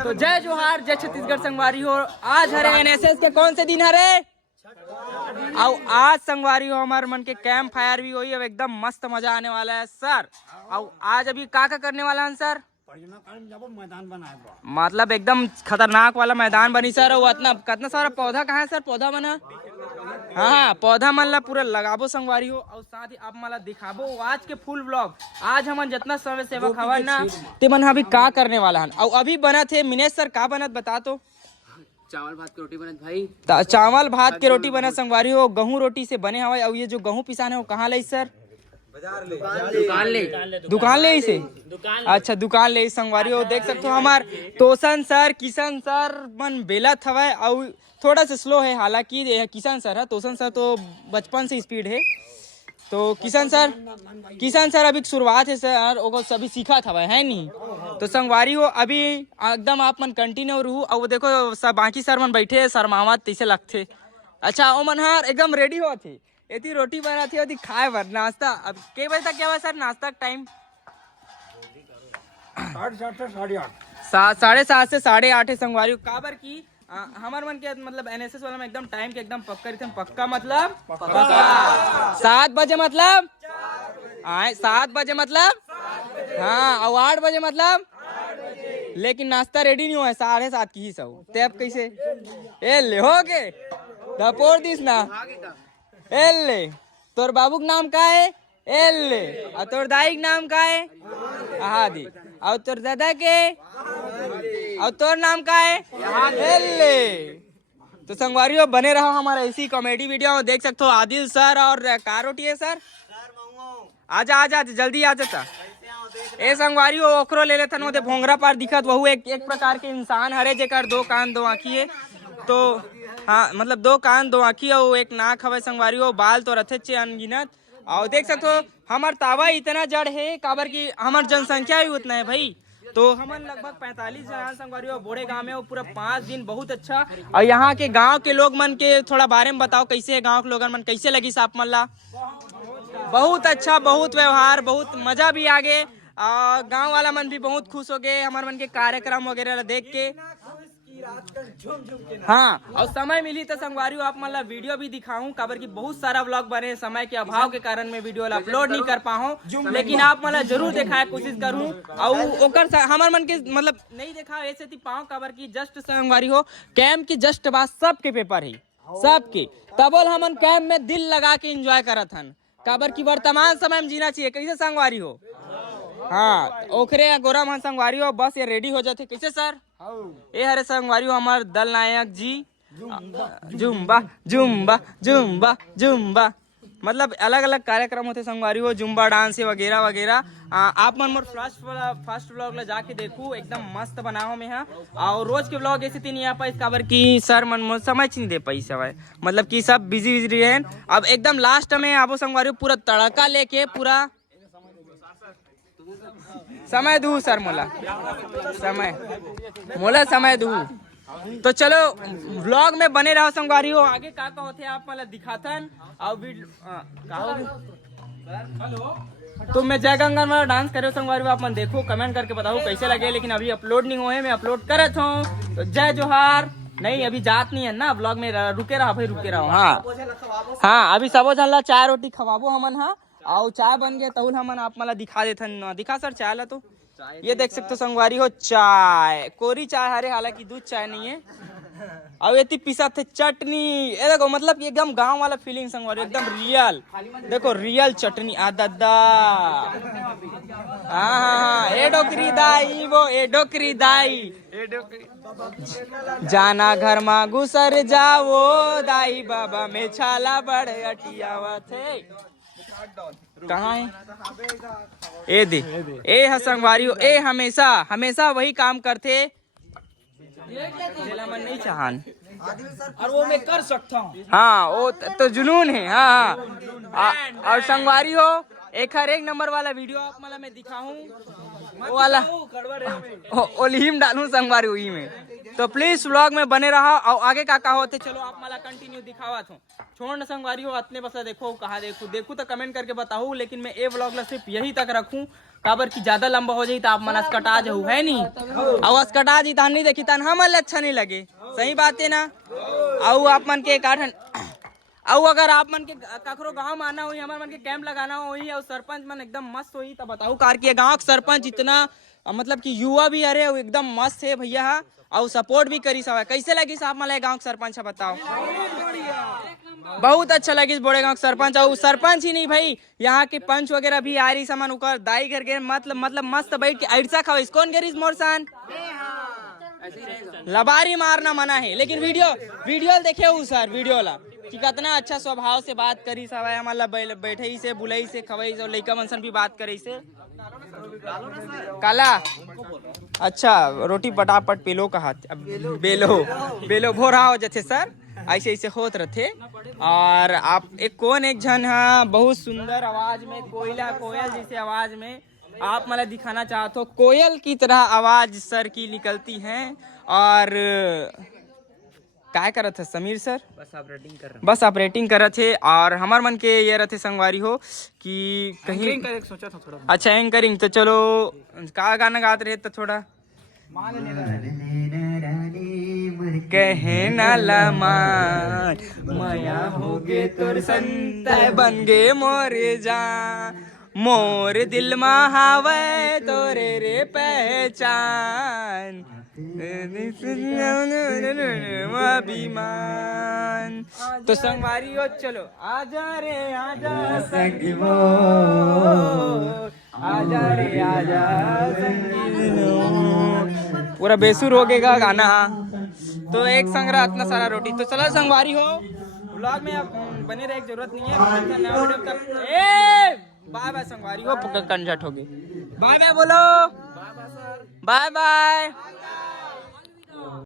तो जय जोहार, जय छत्तीसगढ़ संगवारी हो। आज हरे एनएसएस के कौन से दिन हरे? और आज संगवारी हो हमारे मन के कैंप फायर भी हुई। अब एकदम मस्त मजा आने वाला है सर। और आज अभी का करने वाला है सर? मैदान बनाए मतलब एकदम खतरनाक वाला मैदान बनी सर। और कितना सारा पौधा कहाँ है सर? पौधा बना, हाँ पौधा मन ला पूरा लगाबो संगवारी हो। और साथ ही आप मला दिखाबो आज के फुल ब्लॉग। आज हमन जितना समय सेवक हवा ना ते मन अभी का करने वाला हन। और अभी बना थे मिनेश सर का बनत बता तो? चावल भात की रोटी बनत भाई। चावल भात के रोटी बना संगवारी हो। गेहूं रोटी से बने हवा। और ये जो गेहूं पिसान है वो कहाँ ले सर? दुकान ले इसे। अच्छा दुकान ले संगवारी हो। देख सकते हो हमार तोसन सर किशन सर मन बेलत हवा। और थोड़ा सा स्लो है, हालांकि किशन सर है, तोसन सर तो बचपन से स्पीड है। तो किशन सर अभी शुरुआत है सर, ओको सभी सीखा था है नहीं। तो संगवारी हो अभी एकदम आप मन कंटिन्यू रहू। और देखो सब बाकी सर मन बैठे शर्मावत तैसे लगते। अच्छा ओ मन हर एकदम रेडी हो थे, इतनी रोटी बना थी और खाए बर नाश्ता। अब के बजे तक क्या हुआ सर नाश्ता का टाइम? 7:30 से 8:30 संगवारी काबर की हमार मन के मतलब एनएसएस वाला में एकदम टाइम के एकदम पक्का रहते। पक्का मतलब पक्का 7 बजे मतलब 7 बजे मतलब हाँ। और 8 बजे मतलब लेकिन नाश्ता रेडी नहीं हुआ है 7:30 की ही सब। तब कैसे ए ले हो के दपोर दिस ना एल्ले तोर बाबू का नाम का है? एल्ले। और तोर दाई का नाम का है? आहादी। और तोर दादा के? और तोर नाम का है? एल्ले। तो संगवारियों बने रहो हमारा ऐसी कॉमेडी वीडियो। देख सकते हो आदिल सर और का रोटी है सर? आजा आजा जल्दी आ जाता ए संगवारियों। ओकरो ले लेथन वो भोंगरा पार दिखत वहू एक प्रकार के इंसान हरे जेकर 2 कान 2 आँखी है। तो हाँ मतलब 2 कान 2 आँखी और एक नाक हवे संगवारी हो। बाल तो रथे चे अनगिनत। और देख सकते हो हमार तावा इतना जड़ है काबर की हमार जनसंख्या भी उतना है भाई। तो हमन लगभग 45 जन संगवारी हो बूढ़े गाँव में। पूरा 5 दिन बहुत अच्छा। और यहाँ के गाँव के लोग मन के थोड़ा बारे में बताओ कैसे है गाँव के लोग मन? कैसे लगी साप मन ला? बहुत अच्छा, बहुत व्यवहार, बहुत मजा भी आ गए। गाँव वाला मन भी बहुत खुश हो गए हमारे मन के कार्यक्रम वगैरह देख के। हाँ और समय मिली तो संगवारी आप मतलब वीडियो भी दिखाऊं काबर की बहुत सारा व्लॉग बने। समय के अभाव के कारण मैं वीडियो अपलोड नहीं कर पाऊँ, लेकिन आप मतलब जरूर दिखाए कोशिश करूं। और ओकर हमार मन के मतलब नहीं देखा ऐसे थी पाऊँ काबर की जस्ट संगवारी हो कैंप की जस्ट बाद सबके पेपर है सबके। तबोल हमन कैंप में दिल लगा के एंजॉय करत हन काबर की वर्तमान समय में जीना चाहिए। कैसे संगवारी हो? हाँ ओखरे गोरा मन संगवारी हो बस ये रेडी हो जाते। कैसे सर? ये हरे संगवारी हो हमार दल नायक जी जुम्बा जुम्बा जुम्बा जुम्बा मतलब अलग अलग कार्यक्रम होते संगवारी हो जुम्बा डांस वगैरह वगैरह। आप मन मोर फर्स्ट व्लॉग ला जाके देखू एकदम मस्त बनाओ में है। और रोज के व्लॉग ऐसे नहीं आ पाई काबर की सर मन मोर समझ नहीं दे पाई सवाई मतलब कि सब बिजी रहे। अब एकदम लास्ट में आपो संगवारी पूरा तड़का लेके पूरा समय दू सर समय दू। तो चलो व्लॉग में बने रहो संगवारी हो। आगे का होते आप मतलब दिखाथन और तो मैं जय गंगा में डांस करे संगवारी आप मन देखो कमेंट करके बताओ कैसे लगे। लेकिन अभी अपलोड नहीं हुए, मैं अपलोड करत हूँ। तो जय जोहार। नहीं अभी जात नहीं है ना ब्लॉग में, रुके रहो भाई रुके रहो। हाँ अभी सबो जन ला चाय रोटी खवाबो हमन। हाँ और चाय बन गए तहुल हमन आप मला दिखा देथन। दिखा सर चाय ला। तो ये देख सकते हो संगवारी हो चाय कोरी चाय हरे, हालांकि दूध चाय नहीं है। और ये पिसा थे चटनी। ये देखो मतलब एकदम गांव वाला फीलिंग संगवारी एकदम रियल। देखो रियल चटनी आ दादा। हाँ ए डोकरी दाई वो ए डोकरी दाई जाना घर मा घुसर जाओ दाई बाबा में छाला बड़े अटियावा थे। कहाँ है ए दे ए संगवारी हो ए हमेशा वही काम करते जेला मन नहीं चाहन और वो मैं कर सकता हूँ। हाँ वो तो जुनून है। हाँ और संगवारी हो एक नंबर वाला वीडियो आप मला मैं दिखाऊं वो वाला ओलिहिम डालूं संगवारी हुई में। तो प्लीज व्लॉग में बने रहा। और आगे का होते चलो आप मला कंटिन्यू दिखावा थो। छोड़ न संगवारी हो अपने बस देखो कहाँ देखू तो कमेंट करके बताऊँ। लेकिन मैं ये व्लॉग ला सिर्फ यही तक रखूँ काबर की ज्यादा लंबा हो जाई तो आप मन अस्कटा जाऊ है नहीं, और अस्कटा जी तान नहीं देखी तान हमन अच्छा नहीं लगे, सही बात है ना। और आप मन के काठन और अगर आप मन के कखरो गांव में आना हुई, हमारे मन के कैंप लगाना हुई और सरपंच मन एकदम मस्त हुई तो बताऊ कार की गांव का सरपंच इतना मतलब कि युवा भी अरे वो एकदम मस्त है भैया, और सपोर्ट भी करी सब। कैसे लगी साहब मला गांव का सरपंच है बताओ? बहुत अच्छा लगी बोड़े गांव का सरपंच। और सरपंच ही नहीं भाई, यहाँ के पंच वगैरह भी आ रही सामान उकर दाई घर के मतलब मस्त बैठ के ऐसा खाओ। कौन गेरिस मोरसान लबारी मारना मना है, लेकिन वीडियो देखे हो सर, वीडियो ला कि कितना अच्छा स्वभाव से बात करी सब है, मतलब बैठे से बुलई से खवई से लइका मनसन भी बात करे से काला। अच्छा रोटी पटापट पेलो का हाथ बेलो भोरा हो जाते सर, ऐसे ऐसे होत रहते। और आप एक जन हाँ बहुत सुंदर आवाज में कोयल जैसे आवाज में आप मला दिखाना चाहते हो, कोयल की तरह आवाज सर की निकलती हैं। और क्या करत है समीर सर? बस ऑपरेटिंग करत थे। और हमार मन के ये रहते संगवारी हो कि कहीं सोचा था थोड़ा। अच्छा एंकरिंग, तो चलो का गाना गाते रहे तो थोड़ा कहे ना लमान माया हो गे तोर संता बन गे मोरे जा, मोर दिल मा हावे तोरे रे पहचान अभिमान। तो संगवारी हो चलो आजा रे आजा संगी वो, आजा रे आजा संगी वो। पूरा बेसुर हो गएगा गाना। तो एक संग रहा इतना सारा रोटी। तो चलो संगवारी हो ब्लॉग में अब बने रहे, जरूरत नहीं है। बाय बाय संगवारी हो, कंजट होगी। बाय बाय बोलो, बाय बाय।